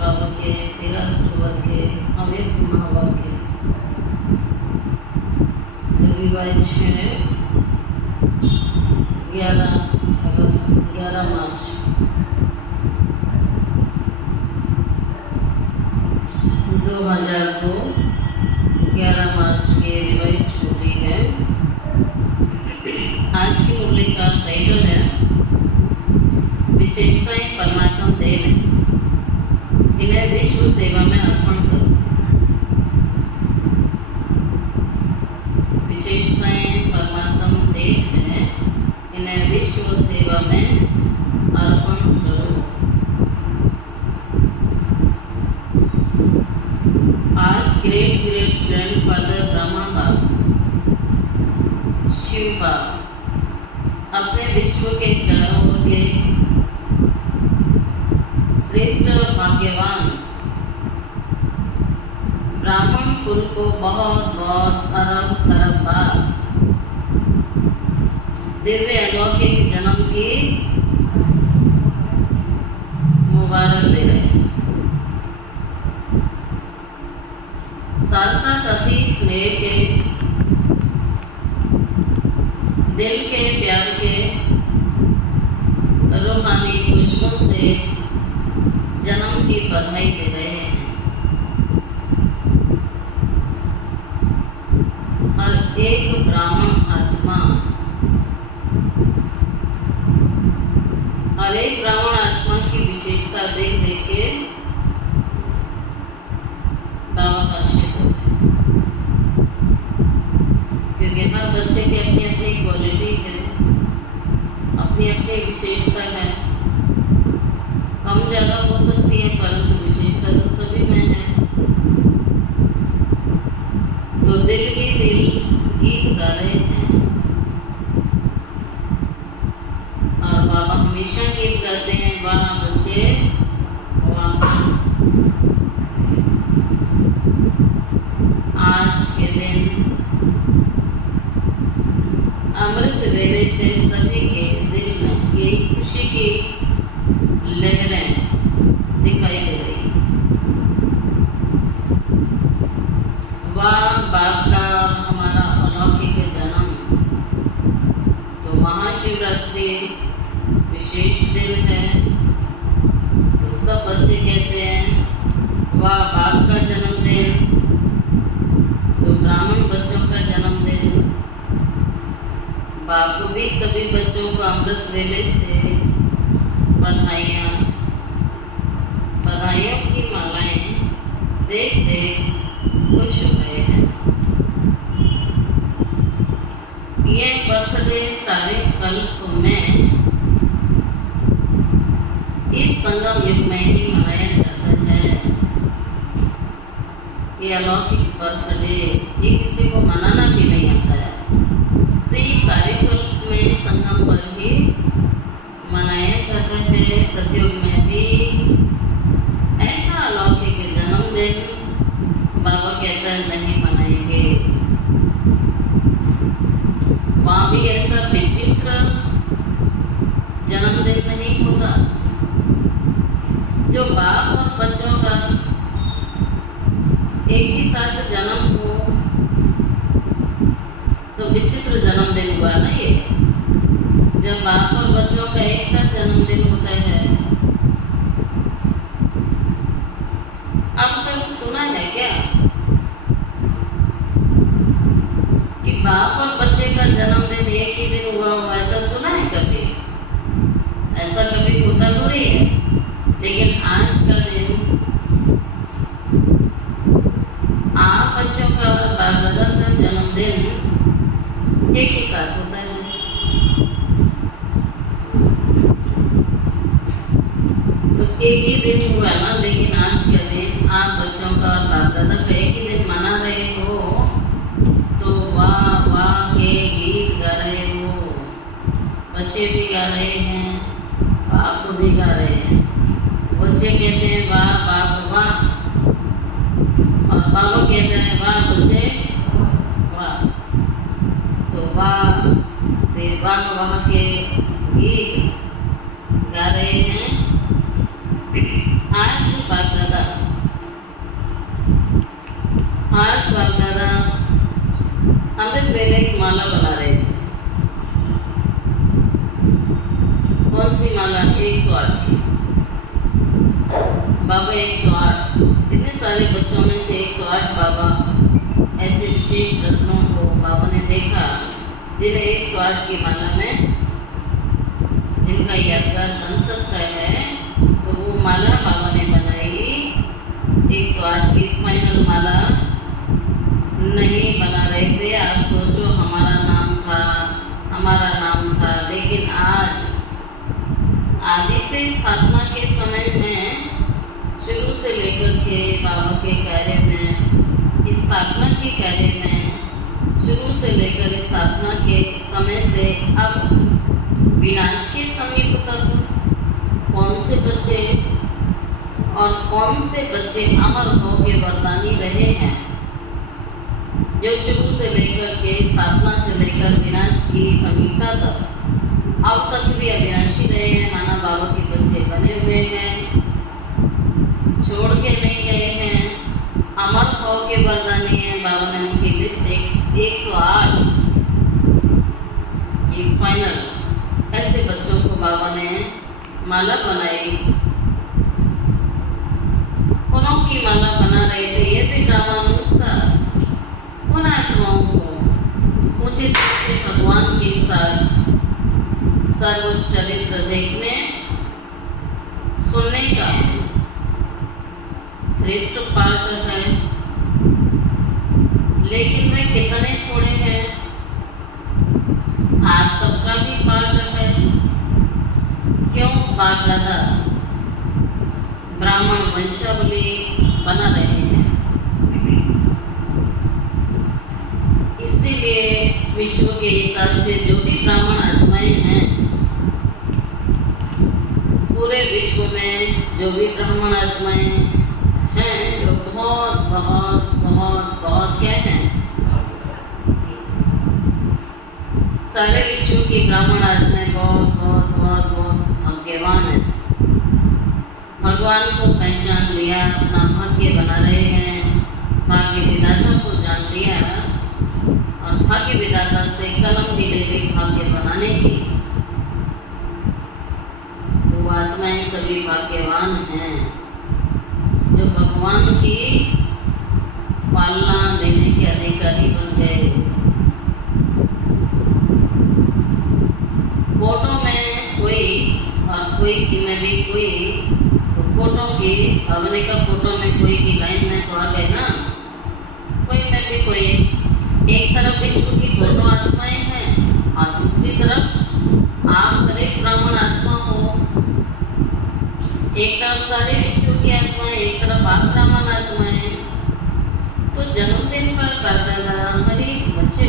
बाबा के 13 अक्टूबर के अव्यक्त महावाक्य रिवाइज है 11 मार्च 2002 11 मार्च के रिवाइज मुरली है। आज की मुरली का टाइटल है विशेषताएं परमात्मा दे रहे, इन्हें विश्व सेवा में अर्पण करो। विशेषताएं परमात्मा दे हैं, इन्हें विश्व सेवा में अर्पण करो। आज ग्रेट ग्रैंडफादर ब्रह्मा बाप शिव बाप अपने विश्व के चारों ओर के श्रेष्ठ भाग्यवान ब्राह्मण कुल को बहुत बहुत अरब खरब बार दिव्य अलौकिक जन्म की मुबारक दे रहे हैं। साथ साथ अति स्नेह के दिल के प्यार के रूहानी खुशबू से जन्म की बधाई दे रहे हैं। हर एक ब्राह्मण आत्मा की विशेषता देख देख के बाबा हर्षित हो गए, क्योंकि हर बच्चे की अपनी अपनी क्वालिटी है, अपनी अपनी विशेषता है। कम ज़्यादा हो सकती है परंतु विशेषता तो सभी में है। तो दिल ही दिल गीत गा रहे हैं और बाबा हमेशा गीत गाते हैं, वाह बच्चे वाह। आज के दिन अमृत वेले से सभी के दिल में ये खुशी की लहरें दिखाई दे रही। वाह बाप का हमारा अलौकिक जन्म। तो महाशिवरात्रि विशेष दिन है, तो सब बच्चे कहते हैं वाह बाप का जन्मदिन, सो ब्राह्मण बच्चों का जन्मदिन। बाप को भी सभी बच्चों को अमृत वेले से बधाइयों की मालाएं देख देख खुश हो गए हैं। यह बर्थडे सारे कल्प में इस संगम युग में ही मनाया जाता है। ये अलौकिक बर्थडे ये किसी को मनाना भी नहीं आता है, तो ये सारे कल्प में संगम पर ही मनाया जाता है। सतयुग में भी ऐसा अलौकिक जन्मदिन बाबा कहता है नहीं मनाएंगे। वहाँ भी ऐसा विचित्र जन्मदिन नहीं होगा जो बाप और बच्चों का एक ही साथ जन्म हो, तो विचित्र जन्मदिन हुआ ना ये। जब बाप और बच्चों का एक साथ जन्मदिन होता है, अब तक सुना है क्या कि बाप और बच्चे का जन्मदिन एक ही दिन हुआ हो? ऐसा सुना है कभी? ऐसा कभी होता थोड़ी है। लेकिन आज का दिन आप बच्चों का बाप दादा का जन्मदिन एक ही साथ होता है। तो एक ही दिन हुआ ना, लेकिन आज का दिन आप बच्चों का और बाप दादा का एक ही दिन मना रहे हो, तो वाह वाह के गीत गा रहे हो। बच्चे भी गा रहे हैं, बाप भी गा रहे हैं। बच्चे कहते हैं वाह बाप वाह, और बाबा कहते हैं वाह बच्चे वाह। तो वाह वाह के गीत गा रहे हैं। आज बाप कौन सी माला? 108 की। बाबा 108, इतने सारे बच्चों में से 108 बाबा ऐसे विशेष रत्नों को बाबा ने देखा जिन्हें 108 की माला में जिनका यादगार बन सकता है, तो वो माला बाबा ने बनाई। 108 की फाइनल माला नहीं बना रहे थे। आप सोचो, हमारा नाम था, लेकिन आज आदि से स्थापना के समय में, शुरू से लेकर के बाबा के कार्य में, स्थापना के कार्य में, शुरू से लेकर स्थापना के समय से अब विनाश के समीप तक कौन से बच्चे और कौन से बच्चे अमर भाव के वरदानी रहे हैं, जो शुरू से लेकर के स्थापना से लेकर विनाश की समीपता तक अब तक भी अविनाशी रहे हैं, माना बाबा के बच्चे बने हुए हैं, छोड़ के नहीं गए हैं, अमर भाव के वरदानी है। बाबा ने उनकी लिस्ट 108 की फाइनल ऐसे बच्चों को बाबा ने माला बनाई। उन्हों की माला बना रहे थे, ये भी रामानुज था। उन आत्माओं को उचित भगवान के साथ सर्वोच्च चरित्र देखने सुनने का श्रेष्ठ पाठ है, लेकिन वे कितने थोड़े हैं। आप सबका भी पाठ है। क्यों? बाप दादा ब्राह्मण वंशावली बना रहे हैं, इसीलिए विश्व के हिसाब से जो भी ब्राह्मण आत्माएं हैं, पूरे विश्व में जो भी ब्राह्मण आत्माएं हैं, वो बहुत बहुत बहुत बहुत क्या हैं? सारे विश्व की ब्राह्मण आत्माएं बहुत बहुत बहुत बहुत भाग्यवान हैं। भगवान को पहचान लिया, अपना भाग्य बना रहे हैं, भाग्य विधाता को जान लिया और भाग्य विधाता से कलम भी ले ली भाग्य बनाने की। तो आत्माएं सभी भाग्यवान हैं जो भगवान की पालना लेने के अधिकारी बन गए। फोटो में कोई और कोई की में भी कोई, तो फोटो की अपने का फोटो में कोई की लाइन में थोड़ा गए ना, कोई में भी कोई। एक तरफ विश्व की फोटो आत्माएं हैं और दूसरी तरफ आप हर एक ब्राह्मण आत्मा हो। एक तरफ सारे विश्व की आत्माएं, एक तरफ आप ब्राह्मण आत्माएं। तो जन्मदिन पर प्रार्थना हमारी बच्चे,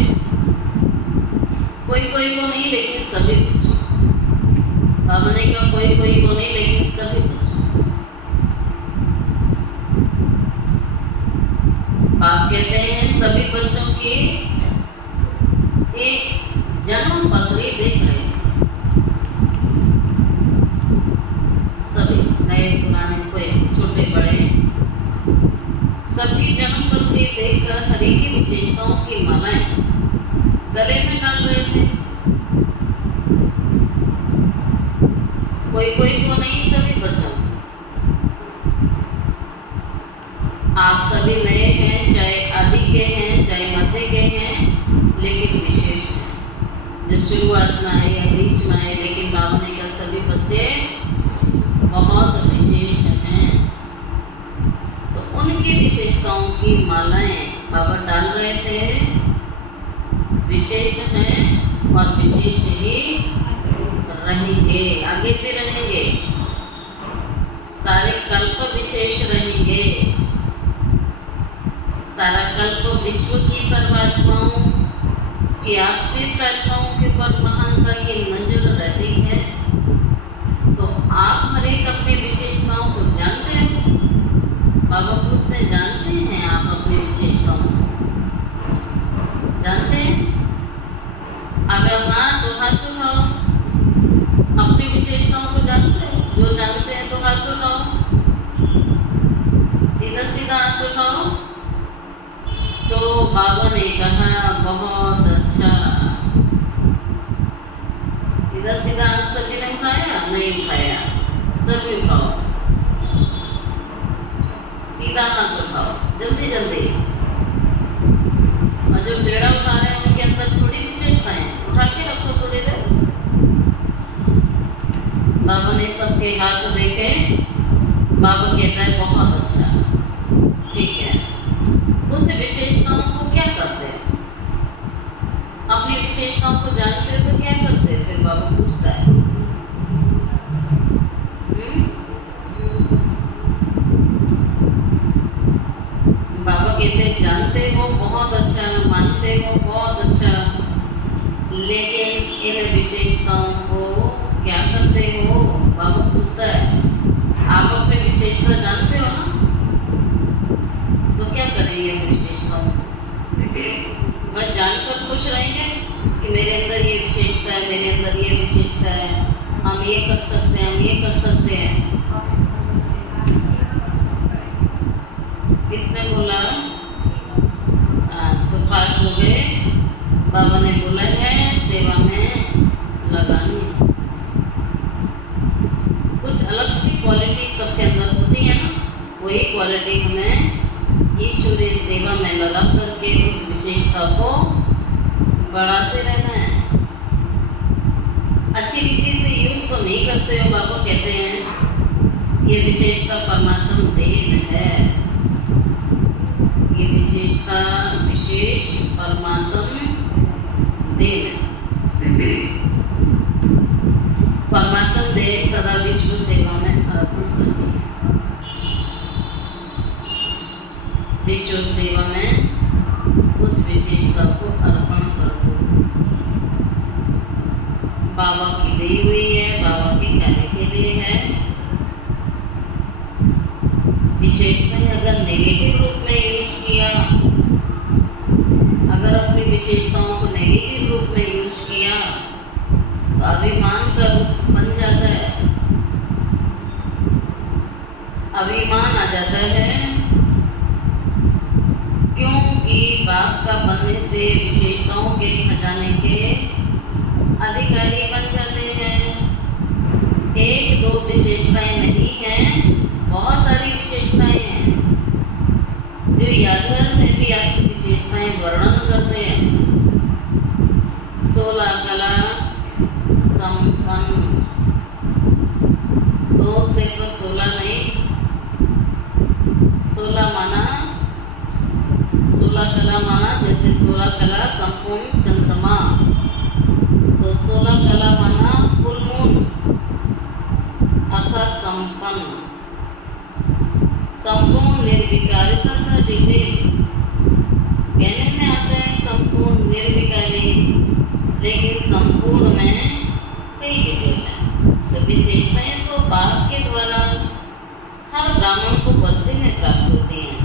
कोई कोई को नहीं लेकिन सभी बच्चों, बाबा ने कहा कोई कोई को नहीं लेकिन सभी बच्चों। बाप कहते हैं सभी बच्चों की एक जन्म पत्री देख रहे थे, सभी नए पुराने, कोई छोटे बड़े, सबकी जन्म पत्री देखकर हरि की विशेषताओं की मालाएं गले में डाल रहे थे। कोई कोई को नहीं, सभी बच्चों। आप सभी नए हैं, चाहे आदि के हैं, चाहे मध्य के हैं, लेकिन विशेष हैं। जो शुरुआत में आए या बीच में आए, लेकिन बाबा ने कहा सभी बच्चे बहुत विशेष हैं। तो उनकी विशेषताओं की मालाएं बाबा डाल रहे थे। विशेष हैं और विशेष ही रहेंगे, आगे भी रहेंगे। सारे कल्प विशेष रहेंगे। सारा कल्प विश्व की सर्वात्माओं की, आप श्रेष्ठ आत्माओं के ऊपर महानता की नजर रहती है। तो आप हर एक अपनी विशेषताओं को जानते हो। बाबा पूछते जानते हैं आप अपनी विशेषताओं को? जानते हैं? अगर हाँ तो हाथ उठाओ। अपनी विशेषताओं को जानते हैं? जो जानते हैं तो हाथ उठाओ, सीधा सीधा हाथ उठाओ। तो बाबा ने कहा बहुत अच्छा। सीधा सीधा हाथ सभी ने उठाया। नहीं उठाया, सब उठाओ, सीधा हाथ उठाओ, जल्दी जल्दी। और जो टेढ़ा उठा रहे हैं उनके अंदर थोड़ी विशेषताएं, उठा के रखो थोड़ी देर। बाबा ने सबके हाथ देखे, बाबा कहता है बहुत अच्छा, ठीक है। उस विशेषताओं को क्या करते हैं? अपनी विशेषताओं को जानते हो तो क्या करते हैं? फिर बाबा पूछता है, बाबा कहते हैं जानते हो बहुत अच्छा, मानते हो बहुत अच्छा, लेकिन इन विशेषताओं को क्या करते हो? बाबा पूछता है। आप अपनी विशेषता जानते हो ना, तो क्या करेंगे विशेषताओं को? बस जानकर खुश रहेंगे कि मेरे अंदर ये विशेषता है, मेरे अंदर ये विशेषता है, हम ये कर सकते हैं, हम ये कर सकते हैं। किसने बोला? तो पास हो गए। बाबा ने बोला है सेवा में लगानी। कुछ अलग सी क्वालिटी सबके अंदर होती है ना, वही क्वालिटी हमें ईश्वरीय सेवा में लगा करके उस विशेषता को बढ़ाते रहना है। अच्छी रीति से यूज तो नहीं करते हो, बाबा कहते हैं ये विशेषता परमात्मा देन है, ये विशेषता विशेष परमात्मा देन है। परमात्मा देन सदा विश्व सेवा में अर्पण करती है। विश्व सेवा में उस विशेषता को अर्पण कर दो। बाबा की दी हुई है, बाबा के कार्य के लिए है। विशेषताएं अगर नेगेटिव रूप में यूज किया, अगर अपनी विशेषताओं को नेगेटिव रूप में यूज किया तो अभिमान का रूप बन जाता है, अभिमान आ जाता है। क्योंकि बाप का बनने से विशेषताओं के खजाने के अधिकारी बन जाते हैं। एक दो विशेषताएं नहीं हैं, बहुत सारी विशेषताएं हैं जो यादगार में भी आपकी विशेषताएं वर्णन करते हैं। 16 कला संपन्न, तो सिर्फ 16 नहीं, 16 माना 16 कला माना जैसे 16 कला संपूर्ण चंद्रमा, तो 16 कला माना फुल मून अर्थात संपन्न, संपूर्ण निर्विकारिता का डिटेल कहने में आता है। संपूर्ण निर्विकारी, लेकिन संपूर्ण में कई डिटेल है। तो विशेषताएं तो बाप के द्वारा हर ब्राह्मण को वर्षे में प्राप्त होती हैं,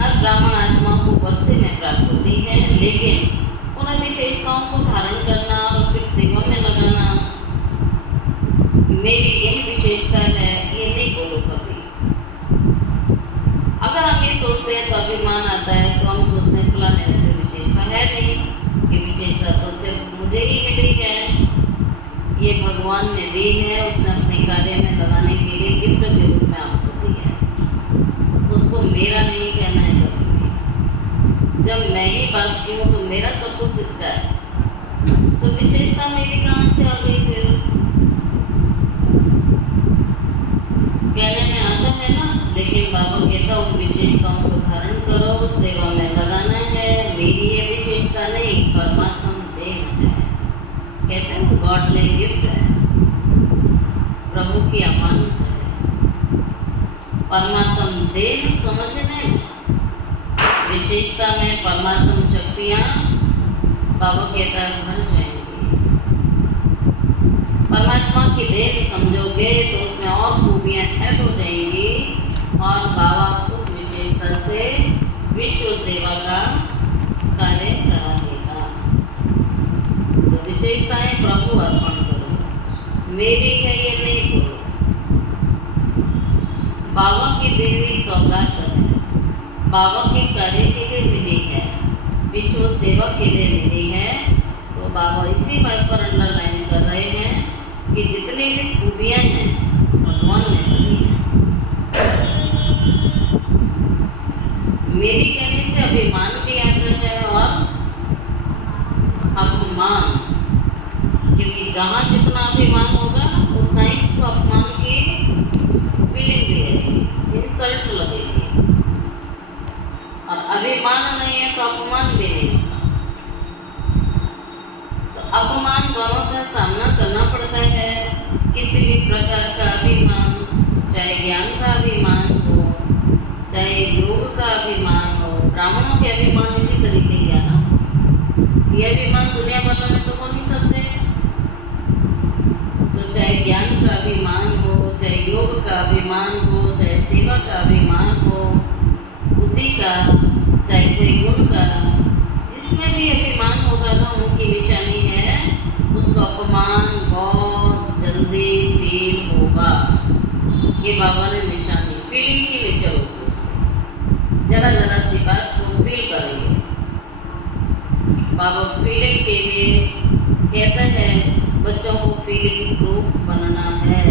हर ब्राह्मण आत्मा को वर्षे में प्राप्त होती है, लेकिन उन विशेषताओं को धारण करना और फिर सेवा में लगाना, मेरी यही विशेषता है, ये नहीं बोलो कभी। अगर हम ये सोचते हैं तो अभिमान आता है, तो हम सोचते हैं फलाने में तो विशेषता है नहीं, ये विशेषता तो सिर्फ मुझे ही मिली है, ये भगवान ने दी है, उसने अपने कार्य में लगाने के लिए गिफ्ट के रूप में आपको दी है, उसको मेरा नहीं कहना है कभी भी। जब मैं ही बात की हूँ तो मेरा सब कुछ किसका है? तो विशेषता मेरी कहाँ से आ गई? फिर कहने में आता है ना, लेकिन बाबा कहता उन विशेषताओं को धारण करो, सेवा में लगाना है। मेरी ये विशेषता नहीं, परमात्मा देन है, कहते हैं गॉडली गिफ्ट है, प्रभु की अमानत है। परमात्मा देन समझने में, विशेषता में परमात्मा शक्तियाँ बाबा कहता है भर जाएंगी। परमात्मा की देन समझोगे तो उसमें और खूबियाँ ऐड हो जाएंगी और बाबा उस विशेषता से विश्व सेवा का कार्य कराएगा। तो विशेषताएं प्रभु अर्पण करो, मेरी है ये नहीं बोलो। बाबा की देवी सौगात है, बाबा के कार्य के लिए मिली है, विश्व सेवा के लिए मिली है। तो बाबा इसी बात पर अंडरलाइन कर रहे हैं कि जितनी भी खूबियाँ हैं भगवान ने बनी हैं। मेरी कहने से अभिमान भी आता है और अपमान, क्योंकि जहाँ जितना अभिमान होगा उतना ही उसको अपमान की फीलिंग भी आएगी, इंसल्ट लगेगी। और अभिमान नहीं है तो अपमान भी नहीं होगा। तो अपमान दोनों का सामना करना पड़ता है। किसी भी प्रकार का अभिमान, चाहे ज्ञान का अभिमान हो, चाहे योग का अभिमान हो। ब्राह्मणों के अभिमान इसी तरीके के ना, ये अभिमान दुनिया वालों में तो हो नहीं सकते। तो चाहे ज्ञान का अभिमान हो, चाहे योग का अभिमान हो, चाहे सेवा का अभिमान हो, बुद्धि का, चाहे कोई गुण का, जिसमें भी अभिमान होगा ना उनकी निशानी है, उसको अपमान बहुत जल्दी फील होगा। ये बाबा ने निशानी फीलिंग की ले चलो, जरा जरा सी बात को फील करेंगे। बाबा फीलिंग के लिए कहते हैं बच्चों को फीलिंग प्रूफ बनना है।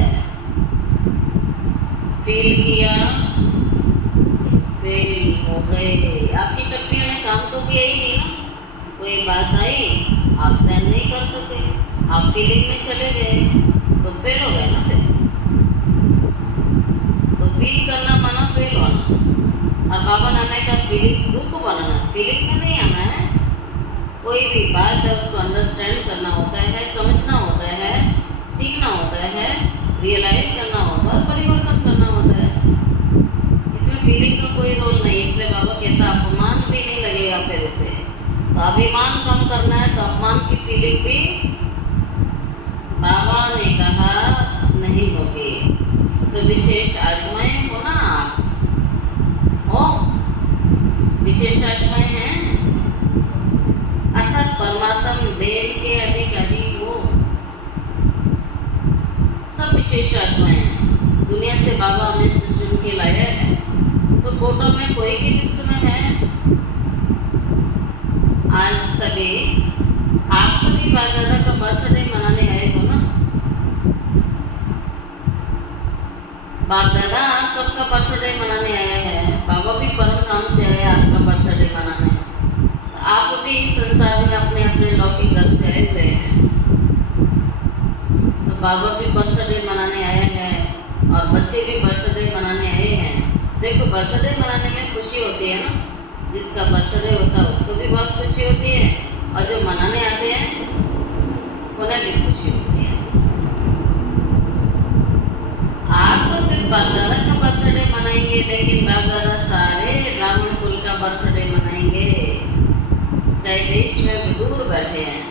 फील किया, फेल हो गए। आपकी शक्तियों ने काम तो किया ही नहीं ना। कोई बात आई, आप सहन नहीं कर सके, आप फीलिंग में चले गए तो फेल हो गए ना। फिर तो फील करना माना फेल होना। और बाबा नाना का फीलिंग प्रूफ बनाना, फीलिंग में नहीं आना है। कोई भी बात है उसको अंडरस्टैंड करना होता है, समझना होता है, सीखना होता है, रियलाइज करना होता है, परिवर्तन करना होता है। इसमें फीलिंग का कोई रोल नहीं। इसलिए बाबा कहता अपमान भी नहीं लगेगा फिर उसे। तो अभिमान कम करना है तो अपमान की फीलिंग भी बाबा ने कहा नहीं होगी। तो विशेष आत्माएं हो ना आप, हो विशेष आत्माएं हैं, अर्थात परमात्म देव के अधिकारी हो। सब विशेष आत्माएं हैं। दुनिया से बाबा हमें चुन चुन के लाया है। तो फोटो में कोई की लिस्ट में है। आज सभी आप सभी बाप दादा का बर्थडे मनाने आए हो ना। बाप दादा आप सबका बर्थडे मनाने आया है। बाबा भी परम धाम से आए आपका बर्थडे मनाने। आप भी इस संसार में अपने अपने लौकिक घर से आए हुए हैं। तो बाबा भी बर्थडे मनाने आए हैं और बच्चे भी बर्थडे मनाने आए हैं। देखो बर्थडे मनाने में खुशी होती है ना। जिसका बर्थडे होता है उसको भी बहुत खुशी होती है और जो मनाने आते हैं उन्हें भी खुशी होती है। आप तो सिर्फ बाप दादा का बर्थडे मनाएंगे, लेकिन बाप दादा सारे ब्राह्मण कुल का बर्थडे मनाएंगे। चाहे देश में दूर बैठे हैं,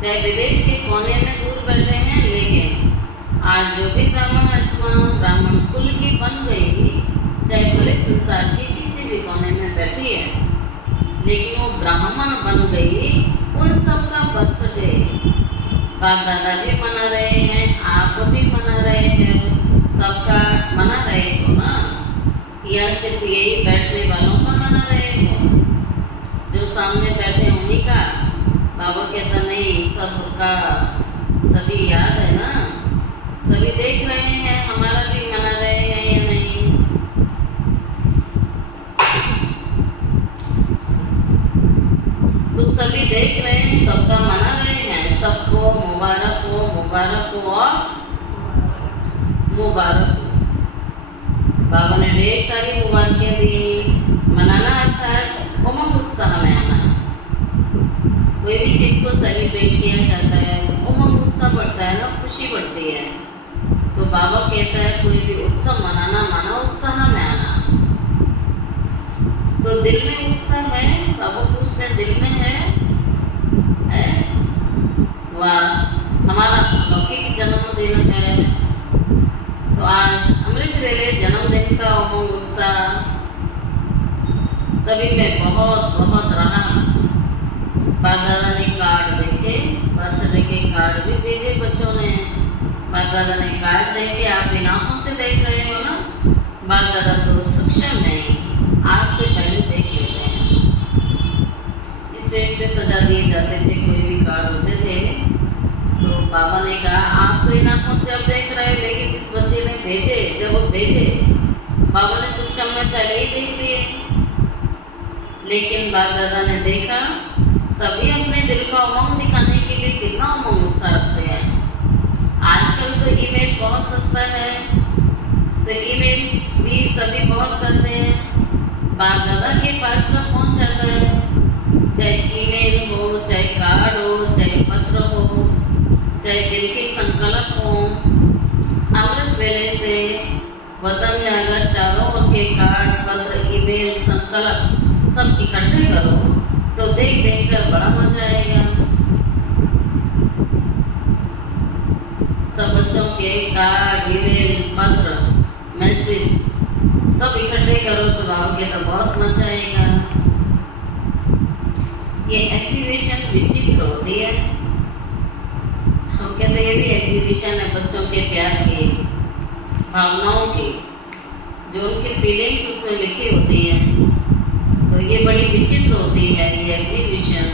चाहे विदेश के कोने में दूर बैठे हैं, लेकिन आज जो भी ब्राह्मण आत्मा ब्राह्मण कुल की बन गई, चाहे पूरे संसार के किसी भी कोने में बैठी है, लेकिन वो ब्राह्मण बन गई, उन सब का बर्थडे बाप दादा भी मना रहे हैं, आप भी मना रहे हैं, सबका मना रहे हो ना। या सिर्फ यही बैठने वालों का मना रहे हो? जो सामने बैठे उन्हीं का? बाबा कहता नहीं, सबका सभी याद है ना, सभी देख रहे हैं, हमारा भी मना रहे हैं या नहीं। तो सभी देख रहे हैं, सबका मना रहे हैं, सबको मुबारक हो, मुबारक हो और मुबारक हो। बाबा ने ढेर सारी मुबारकें दी। मनाना अर्थात उमंग उत्साह में आना। कोई भी चीज़ को सेलिब्रेट किया जाता है तो उमंग उत्साह बढ़ता है ना, खुशी बढ़ती है। तो बाबा कहता है कोई भी उत्सव मनाना माना उत्साह में आना। तो दिल में उत्साह है? बाबा पूछते हैं दिल में है? वाह, हमारा लौकिक जन्मदिन है तो आज अमृत वेले जन्मदिन का उमंग उत्साह सभी में बहुत बहुत रहा। बाप दादा ने कार्ड देखे, बर्थडे के कार्ड भी भेजे बच्चों ने। बाप दादा ने कार्ड देखे, आप इन आँखों से देख रहे हो ना। बाप दादा तो सक्षम नहीं, आज से पहले देख लेते हैं। स्टेज पे सजा दिए जाते थे, कोई भी कार्ड होते थे तो बाबा ने कहा आप तो इन आँखों से बाबा ने सूक्ष्म में पहले ही देख लिए, लेकिन बाप दादा ने देखा सभी अपने दिल का उमंग दिखाने के लिए कितना उमंग उत्साह रखते हैं। आजकल तो ईमेल बहुत सस्ता है, तो ईमेल भी सभी बहुत करते हैं। बाप दादा के पास सब पहुंच जाता है, चाहे ईमेल हो, चाहे कार्ड हो, चाहे पत्र हो, चाहे दिल के संकल्प हो। अमृत वेले से वतन में अगर चारों ओर के कार्ड, पत्र, ईमेल, संकल्प सब इकट्ठे करो तो देख देख कर बड़ा मजा आएगा। सब बच्चों के कार्ड, ईमेल, पत्र, मैसेज सब इकट्ठे करो तो बाबा तो बहुत मजा आएगा। ये एक्टिवेशन विचित्र होती है। हम कहते हैं ये भी एक्टिवेशन है बच्चों के प्यार की, भावनाओं की, जो उनकी फीलिंग्स उसमें लिखी होती हैं। तो ये बड़ी विचित्र होती है ये एग्जीबिशन।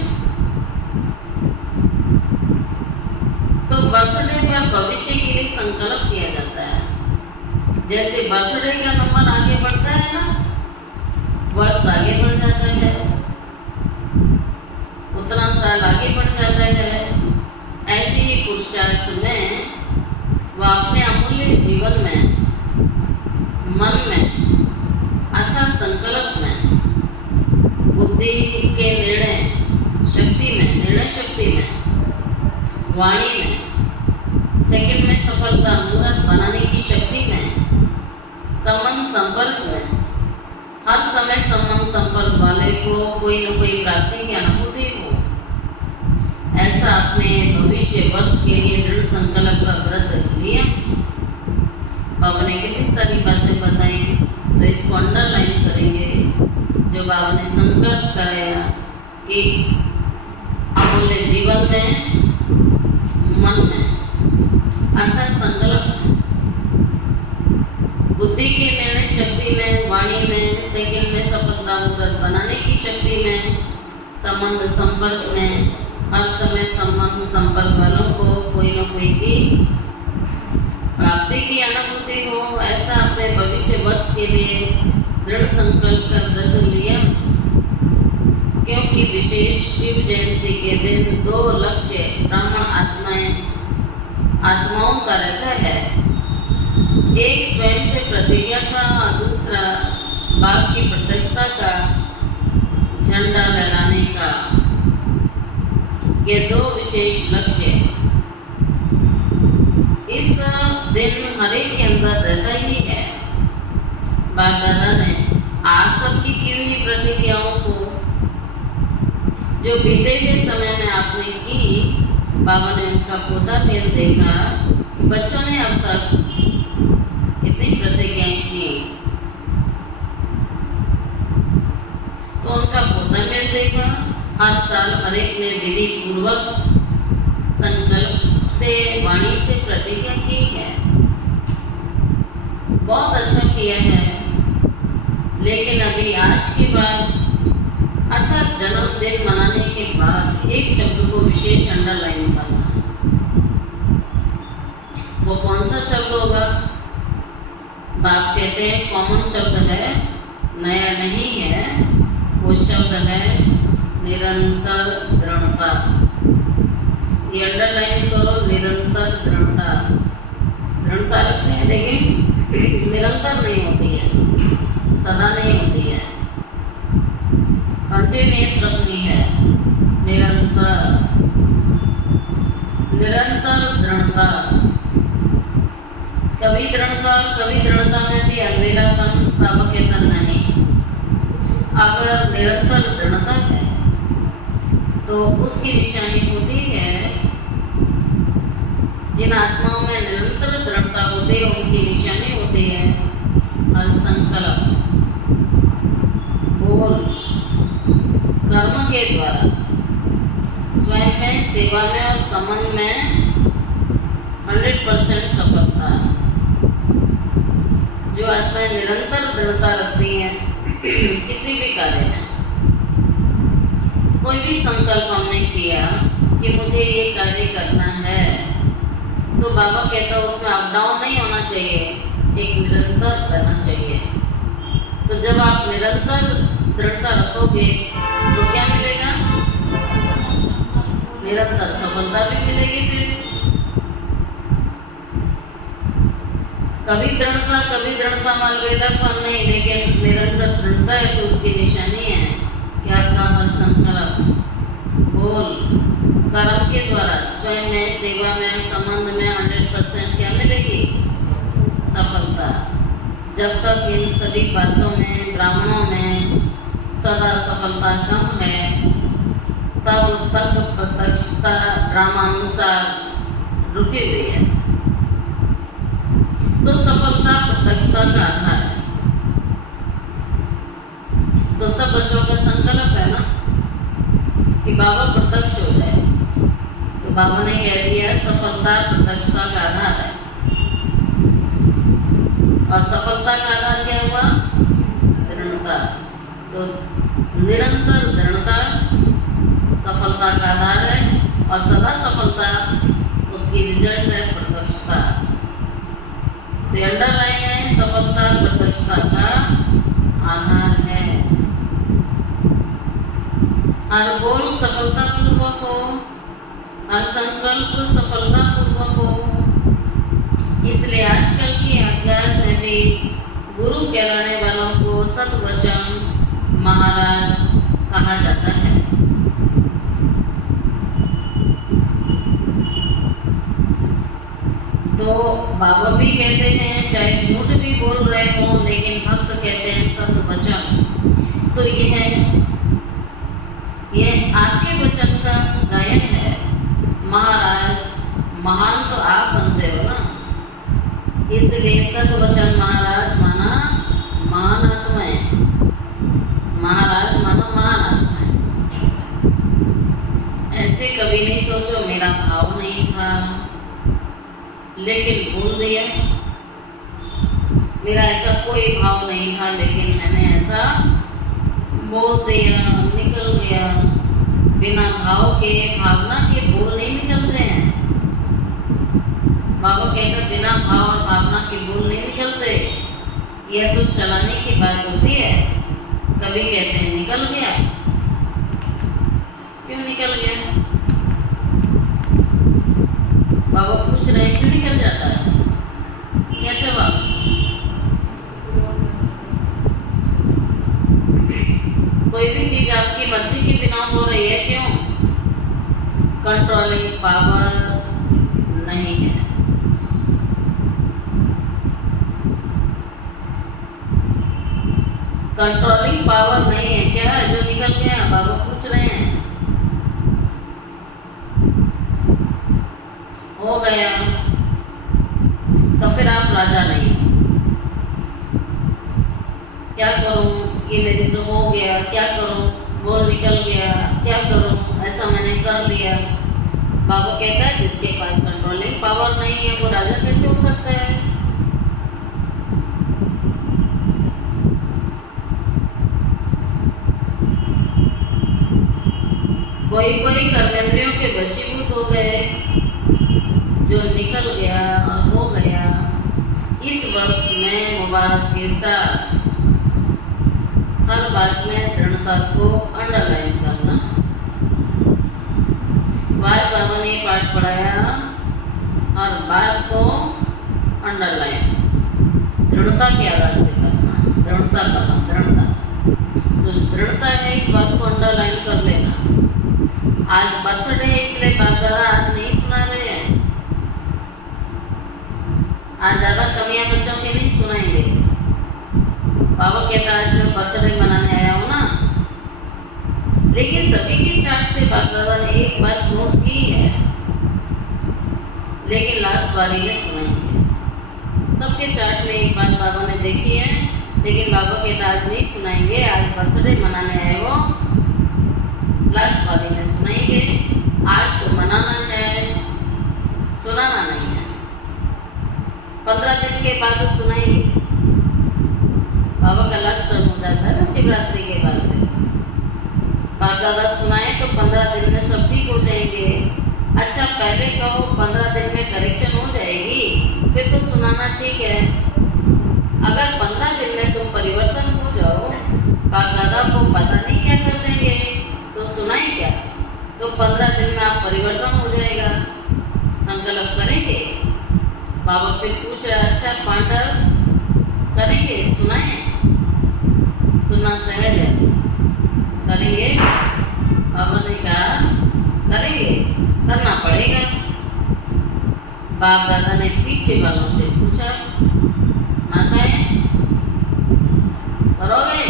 तो बर्थडे पर भविष्य के लिए संकल्प किया जाता है। जैसे बर्थडे का नंबर आगे बढ़ता है ना, वर्ष आगे बढ़ जाता है, उतना साल आगे बढ़ जाता है। ऐसे ही पुरुषार्थ में वह अपने अमूल्य जीवन में, मन में अर्थात संकल्प में, बुद्धि के निर्णय शक्ति में, वाणी में, सेकंड में सफलता मूर्त बनाने की शक्ति में, संबंध संपर्क में, हर समय संबंध संपर्क वाले को कोई न कोई प्राप्ति की अनुभूति हो, ऐसा अपने भविष्य वर्ष के लिए दृढ़ संकल्प का व्रत लिया। बाबा ने कितनी सारी बातें बताई, तो इसको अंडरलाइन करेंगे। जो बाबा ने संकल्प कराया कि अमूल्य जीवन में, मन में अर्थात संकल्प में, बुद्धि के निर्णय शक्ति में, वाणी में, सेकंड में सफलता मूर्त बनाने की शक्ति में, संबंध संपर्क में, हर समय संबंध संपर्क वालों को कोई न कोई की प्राप्ति की अनुभूति हो, ऐसा अपने भविष्य वर्ष के लिए दृढ़ संकल्प का व्रत लिया। क्योंकि विशेष शिव जयंती के दिन दो लक्ष्य ब्राह्मण आत्माओं का रहता है, एक स्वयं से प्रतिज्ञा का और दूसरा बाप की प्रत्यक्षता का झंडा लहराने का। ये दो विशेष लक्ष्य इस दिन हर एक के अंदर रहता ही है। बाप दादा ने आप सबकी की हुई प्रतिज्ञाओं को जो बीते हुए समय में आपने की, बाबा ने उनका पोता मेल देखा। बच्चों ने अब तक कितनी प्रतिज्ञाएं की, तो उनका पोता मेल देखा। हर साल हर एक ने विधि पूर्वक संकल्प से, वाणी से प्रतिज्ञा की है। बहुत अच्छा किया है। लेकिन अभी आज के बाद अर्थात जन्मदिन मनाने के बाद एक शब्द को विशेष अंडरलाइन करना है। वो कौन सा शब्द होगा? बाप कहते हैं कॉमन शब्द है, नया नहीं है। वो शब्द है निरंतर दृढ़ता। ये अंडरलाइन करो, निरंतर दृढ़ता। दृढ़ता रखते हैं, लेकिन निरंतर नहीं होती है, सदा नहीं होती है, कंटिन्यूस रखनी है। निरंतर दृढ़ता। कभी दृढ़ता में भी अलबेलापन, बाबा कहता नहीं। अगर निरंतर दृढ़ता है तो उसकी निशानी होती है, जिन आत्माओं में निरंतर दृढ़ता होती है उनकी निशानी होती है हर संकल्प, बोल, कर्म के द्वारा, स्वयं में, सेवा में और संबंध में 100% सफलता। जो आत्माएं निरंतर दृढ़ता रखती हैं किसी भी कार्य में, कोई भी संकल्प हमने किया कि मुझे ये कार्य करना है, तो बाबा कहता है उसमें अप डाउन नहीं होना चाहिए, एक निरंतर रहना चाहिए। तो जब आप निरंतर दृढ़ता रखोगे तो क्या मिलेगा? निरंतर सफलता भी मिलेगी। फिर कभी दृढ़ता मालवेदापन नहीं, लेकिन निरंतर दृढ़ता है तो उसकी निशानी है कि आपका हर संकल्प, बोल, कर्म के द्वारा स्वयं में, सेवा में, संबंध में 100% क्या मिलेगी? सफलता। जब तक इन सभी बातों में, ब्राह्मणों में सदा सफलता कम है, तब तक प्रत्यक्षता ड्रामानुसार रुकी हुई है। तो सफलता प्रत्यक्षता का आधार है। तो सब बच्चों का संकल्प है ना कि बाबा प्रत्यक्ष हो जाए, तो बाबा ने कह दिया सफलता प्रत्यक्षता का आधार है। और सफलता का आधार क्या हुआ? दृढ़ता। तो निरंतर दृढ़ता सफलता का आधार है, और सदा सफलता उसकी रिजल्ट है प्रत्यक्षता। तो अंडरलाइन है सफलता प्रत्यक्षता का आधार है। हर बोल सफलता पूर्वक हो, हर संकल्प सफलता पूर्वक हो। इसलिए आजकल की अध्यात्म में भी गुरु कहलाने वालों को सतवचन महाराज कहा जाता है। तो बाबा भी कहते हैं चाहे झूठ भी बोल रहे हों, लेकिन भक्त कहते हैं सतवचन। तो यह आपके वचन का गायन है। महाराज महान तो आप बनते हो ना, इसलिए सतवचन महाराज माना महान आत्माएं, महाराज माना महान आत्माएं। ऐसे कभी नहीं सोचो मेरा भाव नहीं था लेकिन बोल दिया, मेरा ऐसा कोई भाव नहीं था लेकिन मैंने ऐसा बोल दिया, निकल गया। बिना भाव के, भावना के बोल नहीं निकलते हैं। बाबा कहते बिना भाव और भावना के बोल नहीं निकलते। यह तो चलाने की बात होती है। कभी कहते हैं निकल गया, क्यों निकल गया? बाबा पूछ रहे हैं क्यों निकल जाता है? क्या जवाब? कोई भी चीज आपकी मर्जी के बिना हो रही है, क्यों? कंट्रोलिंग पावर नहीं है। कंट्रोलिंग पावर नहीं है, क्या है जो निकल गया? बाबा पूछ रहे हैं। हो गया तो फिर आप राजा नहीं। क्या करूं, ये मेरे से हो गया, क्या करूं, बोल निकल गया, क्या करूं, ऐसा मैंने कर लिया। बाबा कहता है जिसके पास कंट्रोलिंग पावर नहीं है वो राजा कैसे हो सकता है? कोई कर्मेंद्रियों के वशीभूत हो गए, जो निकल गया और हो गया। इस वर्ष में मुबारक के साथ हर बात में दृढ़ता को अंडरलाइन करना। आज बाबा ने पाठ पढ़ाया, हर बात को अंडरलाइन दृढ़ता के आधार से करना। दृढ़ता करना, दृढ़ता तो दृढ़ता है, इस बात को अंडरलाइन कर लेना। आज बर्थडे है इसलिए बाप दादा आज नहीं सुना रहे हैं। आज ज़्यादा कमियां बच्चों के नहीं सुनाएंगे। बाबा कहता आज मैं बर्थडे मनाने आया हूँ ना, लेकिन सभी की चाट से बाप दादा ने एक बात नोट की है, लेकिन लास्ट बारी में सुनाएंगे। सबके चाट में एक बात बाबा ने देखी है, लेकिन बाबा कहता आज नहीं सुनाएंगे। आज बर्थडे मनाने आए वो, लास्ट वाली में सुनाएंगे। आज तो मनाना है, सुनाना नहीं है। 15 दिन के बाद सुनाएंगे। बाबा का लास्ट टर्म हो जाता है ना शिवरात्रि के बाद। फिर बाप दादा सुनाए तो 15 दिन में सब ठीक हो जाएंगे। अच्छा पहले कहो 15 दिन में करेक्शन हो जाएगी, फिर तो सुनाना ठीक है। अगर 15 दिन में तुम परिवर्तन हो जाओ 15 दिन में आप परिवर्तन हो जाएगा, संकल्प करेंगे। बाबा फिर पूछ रहे, अच्छा पांडव करेंगे, सुनाए? सुनना सहज है, करेंगे? बाबा ने कहा करेंगे, करना पड़ेगा। बाप दादा ने पीछे वालों से पूछा, माताएं करोगे?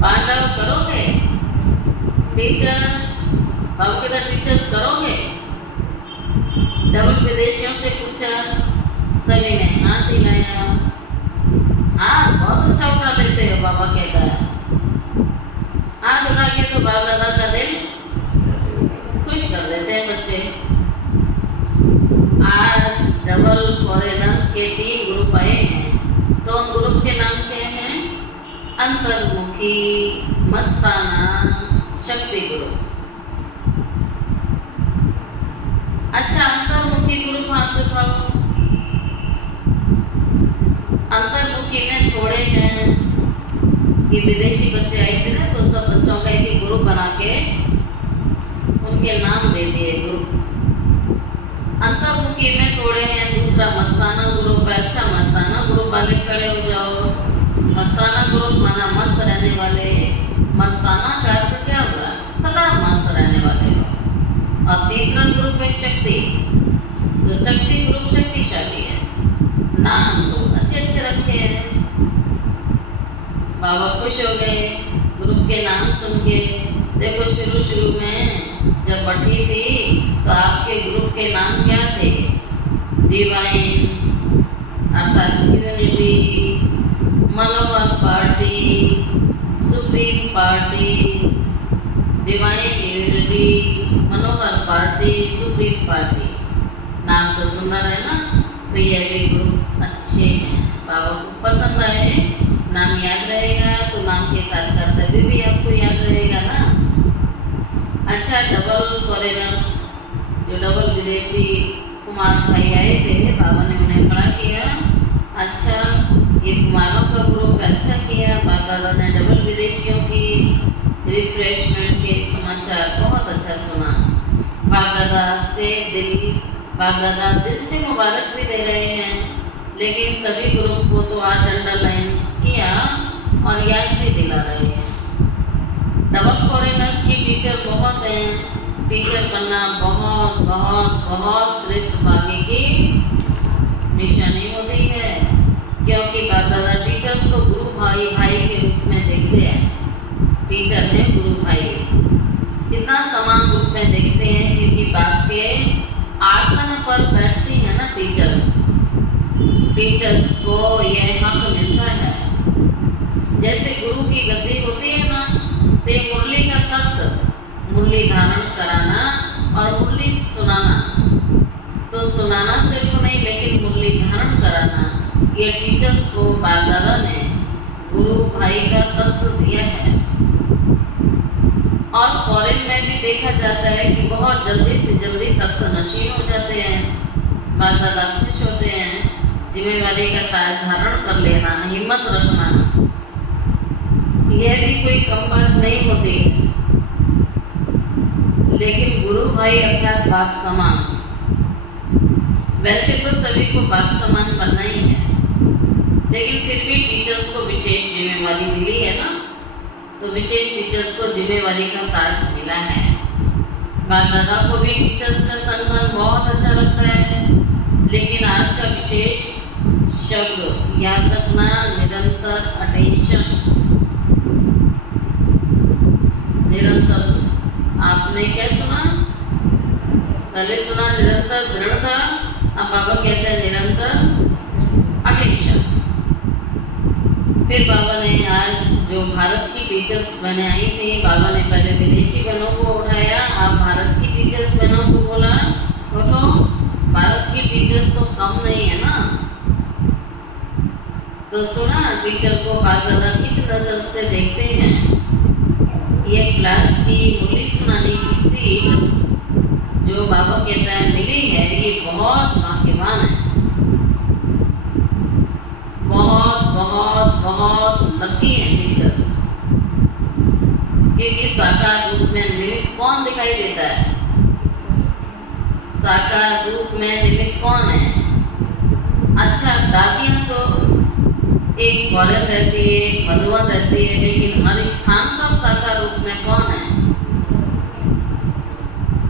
पांडव करोगे? टीचर, बाबू के टीचर्स करोगे? डबल विदेशियों से पूछा, सभी ने हाथ हिलाया। हाँ, बहुत अच्छा उठा लेते हो, बाबा कहता है। हाथ उठा के तो बाप दादा का दिल खुश कर देते हैं बच्चे। आज डबल फॉरेनर्स के 3 ग्रुप आए हैं, तो उन ग्रुप के नाम क्या हैं? अंतर्मुखी, मस्ताना, शक्ति ग्रुप। अच्छा, अंतर्मुखी ग्रुप हाथ उठाओ। अंतर्मुखी में थोड़े हैं कि विदेशी बच्चे आए थे ना, तो सब बच्चों का एक ग्रुप बना के उनके नाम दे दिए ग्रुप। अंतर्मुखी में थोड़े हैं। दूसरा मस्ताना ग्रुप है। अच्छा, मस्ताना ग्रुप वाले खड़े हो जाओ। मस्ताना ग्रुप माना मस्त रहने वाले। मस्ताना का अर्थ क्या होगा? सदा मस्त रहने वाले हो। और तीसरा ग्रुप है शक्ति, तो शक्ति ग्रुप शक्तिशाली है। नाम तो अच्छे अच्छे रखे हैं। बाबा खुश हो गए ग्रुप के नाम सुन के। देखो, शुरू में जब बढ़ी थी तो आपके ग्रुप के नाम क्या थे? डिवाइन अर्थात यूनिटी, मनोहर party, supreme party, divine unity, मनोहर पार्टी, सुप्रीम पार्टी। नाम तो सुंदर है ना? तो ये भी ग्रुप अच्छे हैं, बाबा को पसंद आए। नाम याद रहेगा तो नाम के साथ कर्तव्य भी आपको याद रहेगा ना। अच्छा, डबल फॉरेनर्स, जो डबल विदेशी कुमार भाई आए थे, बाबा ने उन्हें खड़ा किया। अच्छा, ये कुमारों का ग्रुप अच्छा किया। बाप दादा ने डबल विदेशियों की रिफ्रेशमेंट के समाचार बहुत अच्छा सुना। बाप दादा दिल से मुबारक भी दे रहे हैं, लेकिन सभी ग्रुप को तो आज अंडरलाइन किया और याद भी दिला रहे हैं। डबल फॉरेनर्स की टीचर बहुत हैं। टीचर बनना बहुत बहुत बहुत श्रेष्ठ भाग्य की निशानी होती है, क्योंकि बाप दादा टीचर्स को गुरु भाई के रूप में देखते हैं। टीचर है गुरु भाई, इतना समान रूप में देखते हैं, क्योंकि बाप के आसन पर बैठती है ना टीचर्स को यह हक मिलता है। जैसे गुरु की गद्दी होती है ना, ते मुरली का तख्त, मुरली धारण कराना और मुरली सुनाना, तो सुनाना सिर्फ नहीं लेकिन मुरली धारण कराना, ये टीचर्स को बाप दादा ने गुरु भाई का तख्त दिया है। और फॉरेन में भी देखा जाता है कि बहुत जल्दी से जल्दी तख्त नशीन हो जाते हैं। बाप दादा खुश होते हैं। जिम्मेवारी का ताज धारण कर लेना, हिम्मत रखना, यह भी कोई कम बात नहीं होती है। लेकिन गुरु भाई अर्थात बाप समान, वैसे तो सभी को बाप समान बनना ही है, लेकिन फिर भी टीचर्स को विशेष जिम्मेवारी मिली है ना, तो विशेष टीचर्स को जिम्मेवारी का ताज मिला है। बाप दादा को भी टीचर्स का सम्मान बहुत अच्छा लगता है, लेकिन आज का विशेष शब्द याद रखना, निरंतर अटेंशन। निरंतर आपने क्या सुना? पहले सुना निरंतर दृढ़ता, अब बाबा कहते हैं निरंतर अटेंशन। फिर बाबा ने आज जो भारत की टीचर्स बहनें आई थी, बाबा ने पहले विदेशी बहनों को उठाया, आप भारत की टीचर्स बहनों को बोला उठो। भारत की टीचर्स तो कम नहीं है ना। तो सुना टीचर को बाप दादा किस नजर से देखते हैं। ये क्लास की मुरली सुनाने की सीट जो बाबा कहता है मिली है, ये बहुत भाग्यवान है, बहुत बहुत बहुत लकी हैं टीचर्स, क्योंकि साकार रूप में निमित्त कौन दिखाई देता साकार रूप में निमित्त कौन है? अच्छा, दादियाँ तो एक फॉरेन रहती है, एक मधुबन रहती है, लेकिन हर स्थान पर साकार रूप में कौन है?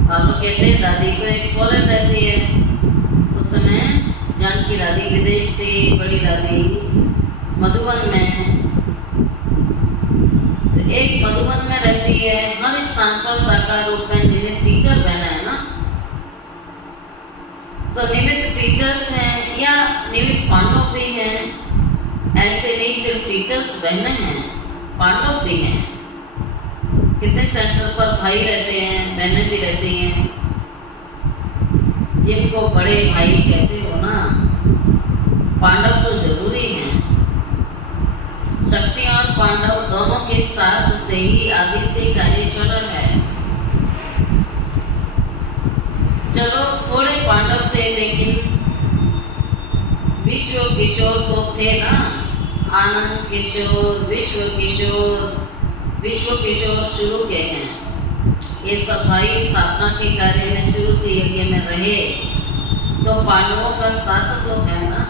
बाबा कहते हैं दादी तो एक फॉरेन रहती है। उस समय जानकी दादी विदेश थी, बड़ी दादी मधुबन में। तो एक मधुबन में रहती है, हर स्थान पर साकार रूप में निमित्त टीचर बहना है ना। तो निमित्त टीचर्स हैं या निमित्त पांडव भी हैं। ऐसे नहीं सिर्फ टीचर्स बहने हैं, पांडव भी हैं। कितने सेंटर पर भाई रहते हैं, बहनें भी रहती हैं, जिनको बड़े भाई कहते हो ना। पांडव तो जरूरी हैं। शक्ति और पांडव दोनों के साथ से ही आदि से कार्य चल रहा है। चलो थोड़े पांडव थे, लेकिन विश्व किशोर तो थे ना। आनंद किशोर, विश्व किशोर शुरू के हैं। ये सब भाई स्थापना के कार्य में शुरू से यज्ञ में रहे, तो पांडवों का साथ तो है ना।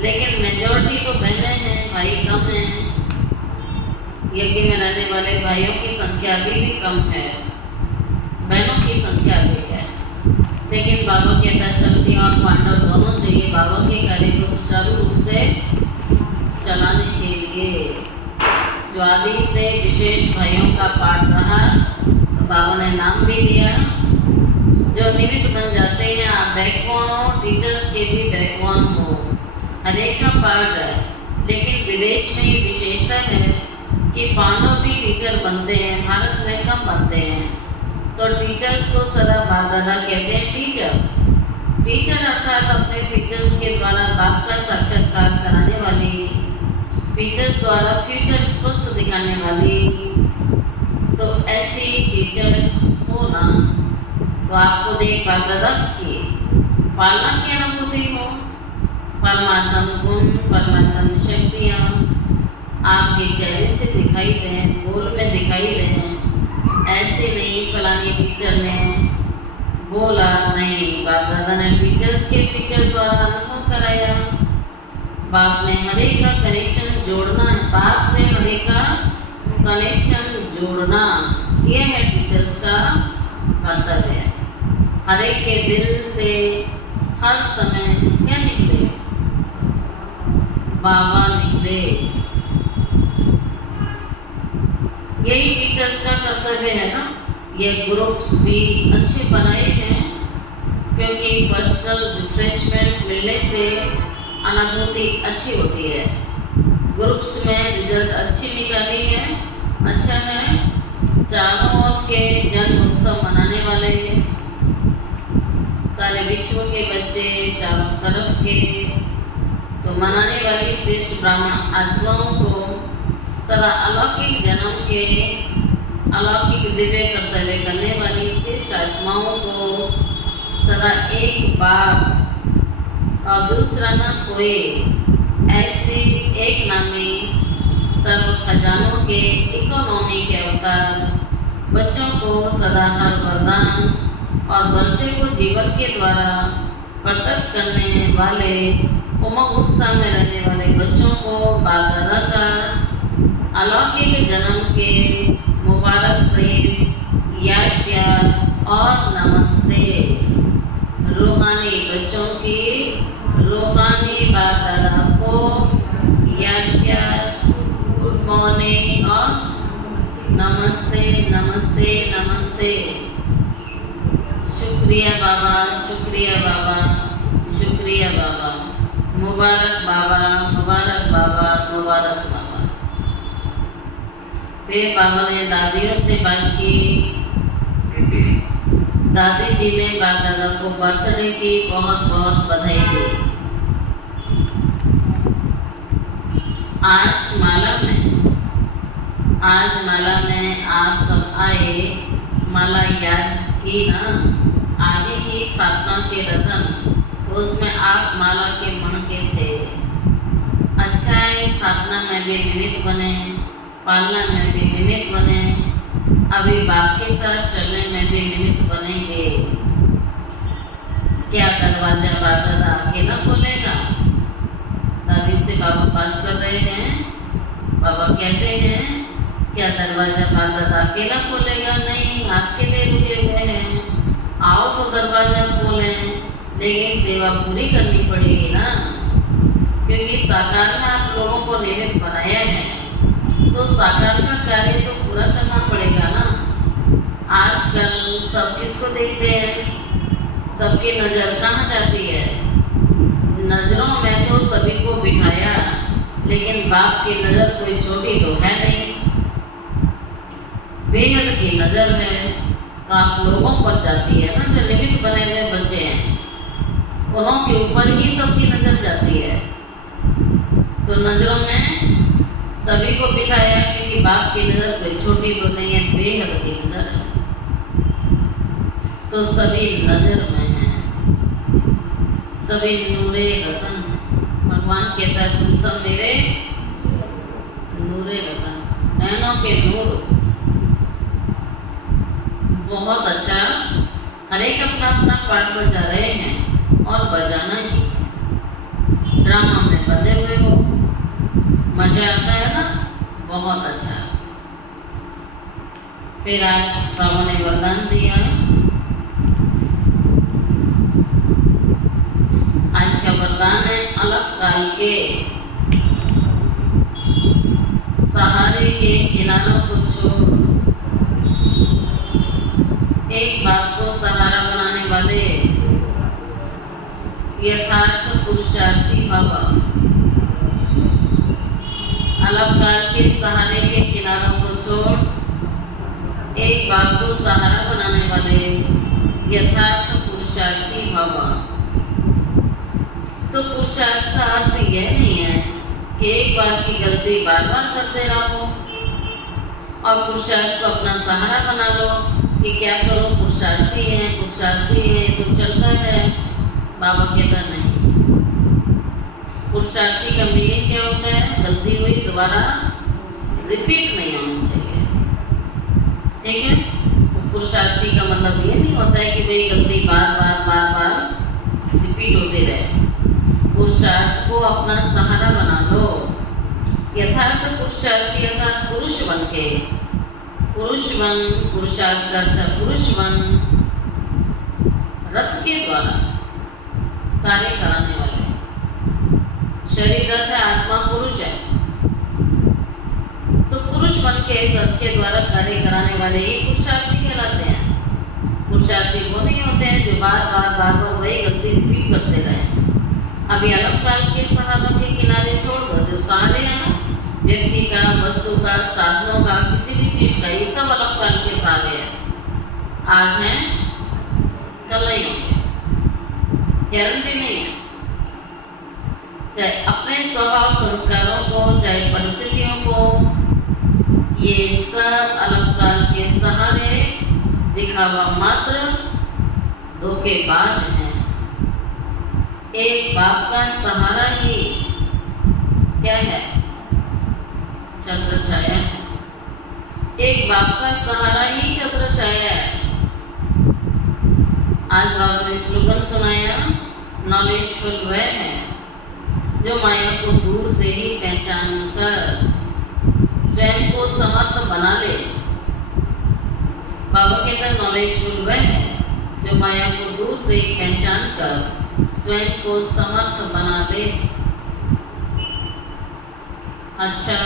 लेकिन मेजॉरिटी तो बहनें हैं, भाई कम हैं। यज्ञ में रहने वाले भाइयों की संख्या अभी भी कम है, बहनों की संख्या अधिक है। लेकिन बाबा कहता शक्ति और पांडव दोनों चाहिए बाबा के कार्य को सुचारू रूप से चलाने के लिए। जो आदि से विशेष भाइयों का पाठ रहा, तो बाबा ने नाम भी दिया। जो निमित्त बन जाते हैं, आप बैकबोन हो, टीचर्स के भी बैकबोन हो। हर एक का पार्ट है। लेकिन विदेश में ये विशेषता है कि पांडव भी टीचर बनते हैं, भारत में कम बनते हैं। तो टीचर्स को सदा बाप दादा कहते हैं टीचर अर्थात अपने फीचर्स के द्वारा बाप का साक्षात्कार कराने वाली, फीचर्स द्वारा फ्यूचर स्पष्ट दिखाने वाली। तो ऐसी टीचर्स हो ना, तो आपको देख बाप दादा की पालना की अनुभूति हो, परमात्म गुण, परमात्म शक्तियाँ आपके चेहरे से दिखाई दें, बोल में दिखाई दें। ऐसे नहीं फलानी टीचर ने बोला, नहीं, बाप दादा ने टीचर्स के फीचर द्वारा अनुभव कराया। बाप ने हर एक का कनेक्शन जोड़ना है, बाप से हर एक का कनेक्शन जोड़ना, यह है टीचर्स का कर्तव्य। हर एक के दिल से हर समय क्या निकले? बाबा निकले। यही टीचर्स का कर्तव्य है ना। ये ग्रुप्स भी अच्छे बनाए हैं, क्योंकि पर्सनल रिफ्रेशमेंट मिलने से अनुभूति अच्छी होती है। ग्रुप्स में रिजल्ट अच्छी निकाली है, अच्छा है। चारों ओर के जन्म उत्सव मनाने वाले हैं, सारे विश्व के बच्चे चारों तरफ के, तो मनाने वाली श्रेष्ठ ब्राह्मण आत्माओं को सदा अलौकिक जन्म के अलौकिक दिव्य कर्तव्य करने वाली श्रेष्ठ आत्माओं को सदा एक बाप और दूसरा न कोई, ऐसी एक नामी सर्व खजानों के इकोनॉमी के अवतार बच्चों को सदा हर वरदान और वर्षे को जीवन के द्वारा प्रत्यक्ष करने वाले उमंग उत्साह में रहने वाले बच्चों को बाप दादा का अलौकिक जन्म के मुबारक सहित याद प्यार और नमस्ते। रूहानी बच्चों की रूहानी बाप दादा को याद प्यार, गुड मॉर्निंग और नमस्ते नमस्ते नमस्ते। शुक्रिया बाबा, शुक्रिया बाबा, शुक्रिया बाबा। मुबारक बाबा, मुबारक बाबा, मुबारक बाबा। फिर बाबा ने दादियों से बात की। दादी जी ने बाप दादा को बर्थडे की बहुत बहुत बधाई दी। आज माला में आप सब आए, माला याद की ना, आदि की स्थापना के रतन, तो उसमें आप माला के मन के थे। अच्छा है, स्थापना में भी निमित्त बने, पालना में भी निमित्त बने, अभी बाप के साथ चलने में भी निमित्त बनेंगे। क्या दरवाजा बाप दादा अकेला खोलेगा? दादी से बाबा बात कर रहे हैं। बाबा कहते हैं क्या दरवाजा बाप दादा अकेला खोलेगा? नहीं, आपके लिए रुके हुए हैं। आओ तो दरवाजा खोलें, लेकिन सेवा पूरी करनी पड़ेगी ना, क्योंकि साकार में आप लोगों को निमित्त बनाया है, तो साकार का कार्य तो पूरा करना पड़ेगा ना। आजकल सब किसको देखते हैं? सबकी नज़र कहाँ जाती है? नज़रों में तो सभी को बिठाया, लेकिन बाप की नज़र कोई छोटी तो है नहीं, बेहद की नज़र है। तो आप लोगों पर जाती है ना, जो निमित्त बने हुए बच्चे हैं, उन्हों के ऊपर ही सबकी नज़र जाती है। तो नज़रों में सभी को बिठाया, क्योंकि बाप की नज़र कोई छोटी तो नहीं है, बेहद की नज़र है। तो सभी नज़र में हैं, सभी नूरे रतन हैं। भगवान कहता है तुम सब मेरे नूरे रतन, नैनों के नूर। बहुत अच्छा, हर एक अपना अपना पार्ट बजा रहे हैं और बजाना ही है। ड्रामा में बंधे हुए हो, मजा आता है ना, बहुत अच्छा। फिर आज बाबा ने वरदान दिया। आज का वरदान है अलग काल के सहारे के किनारों को छोड़, एक बाप को सहारा बनाने वाले यथार्थ पुरुषार्थी भव। अलग काल के सहारे के किनारों को छोड़, एक बाप को सहारा बनाने वाले यथार्थ पुरुषार्थी भव। तो पुरुषार्थ का अर्थ यह नहीं है कि एक बार की गलती बार बार करते रहो और पुरुषार्थ को अपना सहारा बना लो कि क्या करो, पुरुषार्थी है तो चलता है। बाबा कहता नहीं, पुरुषार्थी का मीनिंग क्या होता है? गलती हुई दोबारा रिपीट नहीं होनी चाहिए, ठीक है। तो पुरुषार्थी का मतलब ये नहीं होता है कि भाई गलती बार बार रिपीट होती रहे। पुरुषार्थ को अपना सहारा बना लो। यथार्थ पुरुषार्थी अर्थात पुरुष बन के, पुरुष बन, पुरुषार्थ का अर्थ पुरुष बन, रथ के द्वारा कार्य कराने वाले। शरीर रथ है, आत्मा पुरुष है, तो पुरुष बन के इस रथ के द्वारा कार्य कराने वाले ही पुरुषार्थी कहलाते हैं। पुरुषार्थी वो नहीं होते हैं जो बार बार वही गलती रिपीट करते रहे। अभी अलग काल के सहारों के किनारे छोड़ दो, जो सहारे हैं ना, व्यक्ति का, वस्तु का, साधनों का, किसी भी चीज का, ये सब अलग काल के सहारे हैं। आज हैं, कल नहीं होंगे, गारंटी नहीं है। चाहे अपने स्वभाव संस्कारों को, चाहे परिस्थितियों को, ये सब अलग काल के सहारे दिखावा मात्र धोखेबाज हैं। एक बाप का सहारा ही क्या है? छत्र छाया है। एक बाप का सहारा ही छत्र छाया है। आज बाबा ने स्लोगन सुनाया, नॉलेजफुल वह है जो माया को दूर से ही पहचान कर स्वयं को समर्थ बना ले। बाबा कहता नॉलेजफुल वह है जो माया को दूर से ही पहचान कर स्वयं को समर्थ बना ले। अच्छा,